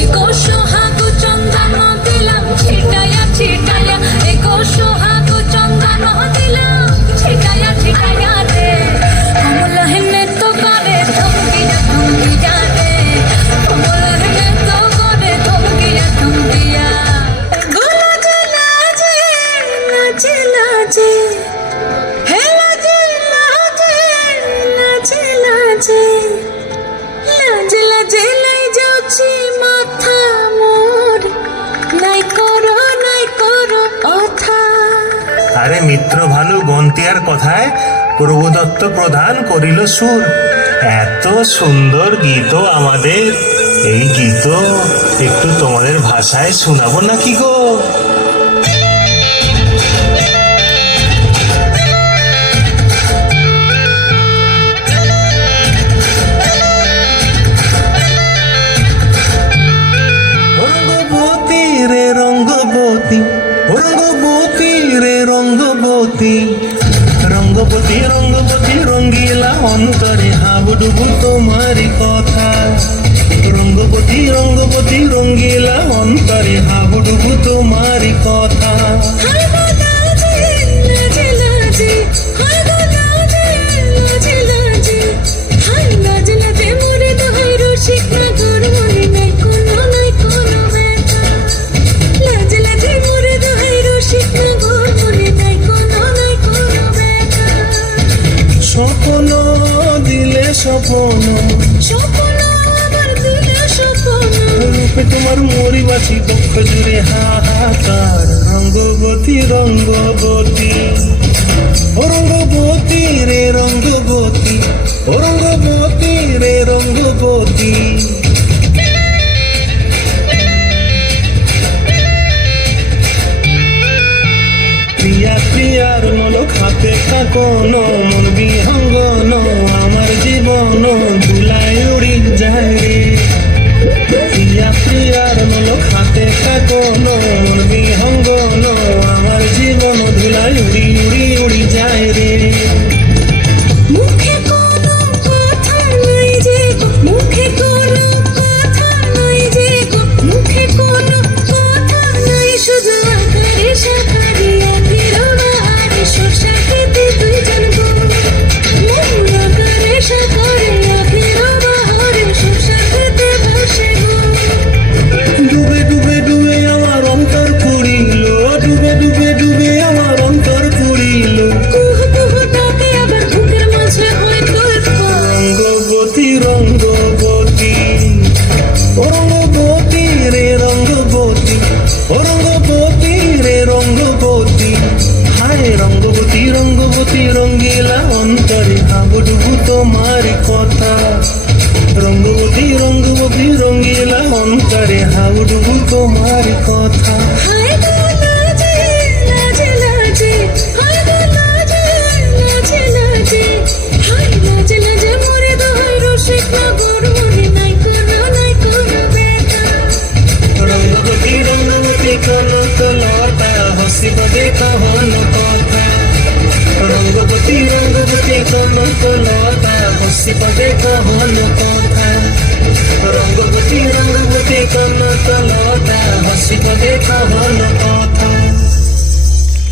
এগো সোহাগ চন্দন দিলাম ছিটায়া ছিটায়া, এগো সোহাগ চন্দন দিলাম ছিটায়া ছিটায়া রে, কমলা হেনে তো করে থমকিয়া থমকিয়া রে, কমলা হেনে তো করে থমকিয়া থমকিয়া। গো লাজে লাজে লাজে লাজে, হে লাজে লাজে লাজে লাজে, লাজে লাজে লাই যাচ্ছি মাথা মোর, নাই করো কথা। আরে মিত্র ভানু গন্তিয়ার কথায় প্রভুদত্ত প্রধান করিল সুর। এত সুন্দর গীত আমাদের, এই গীত একটু তোমাদের ভাষায় শোনাবো নাকি গো? রঙ্গবতী রে রঙ্গবতী, রঙ্গবতী রে রঙ্গবতী, রঙ্গবতী রঙ্গবতী রঙ্গিলা অন্তরে হাবুডুবু তোমারি কথা। রঙ্গবতী রঙ্গবতী রঙ্গিলা অন্তরে হাবুডুবু তোমারি কথা। হায় গো লাজে লাজে লাজে, হায় গো লাজে লাজে লাজে, হায় লাজে লাজে মোরে দোহাই রসিক নগর মনে নাই কোনো ব্যথা। লাজে লাজে মোরে দোহাই রসিক নগর মনে নাই কোনো ব্যথা। স্বপ্ন দিলে স্বপ্ন, স্বপ্ন আমার দিলে স্বপ্ন, রূপে তোমার মরিবাছি দুঃখ জুড়ে হাহাকার। রঙ্গবতী রঙ্গবতী, ও রঙ্গবতী রে রঙ্গবতী, ও রঙ্গবতী রে রঙ্গবতী। প্রিয়া প্রিয়ার নলক হাতে কাকন, মন বিহঙ্গন আমার জীবন ধুলায় উড়ি যায় রে। প্রিয়া প্রিয়ার নলক হাতে কাকন, মন বিহঙ্গন আমার জীবন ধুলায় উড়ি উড়ি উড়ি যায় রে। মুখে কোনো কথা নাই যে গো, মুখে কোনো কথা নাই যে গো, মুখে কোনো কথা নাই, শুধু আকারে সাকারে আখের বাহারে শসা খেতে দুইজন গো, মোর আকারে সাকারে আখের বাহারে শসা খেতে বসে গো। ডুবে ডুবে ডুবে আমার অন্তর পুরিল, ডুবে ডুবে ডুবে আমার অন্তর পুরিল। কুহু কুহু ডাকে আবার বুকের মাঝে হয় তোলপাড়। রঙ্গবতী রঙ্গবতী, ও রঙ্গবতী রে রঙ্গবতী, ও রঙ্গবতী রে রঙ্গবতী। হায় রঙ্গবতী রঙ্গবতী রঙ্গিলা অন্তরে হাবুডুবু তোমার কথা। রঙ্গবতী রঙ্গবতী রঙ্গিলা অন্তরে হাবুডুবু তোমার কথা। হায় গো লাজে লাজে লাজে, হায় গো লাজে লাজে লাজে, হায় লাজে লাজে মোরে দোহাই রসিক নগর মনে নাই কোনো ব্যথা। রঙ্গবতী রঙ্গবতী কনক লতা হসিব দেখহন কথা। রঙ্গবতী রঙ্গবতী কনক লতা হসিব দেখহন কথা। রঙ্গবতী রঙ্গবতী কনক লতা হসিব দেখহন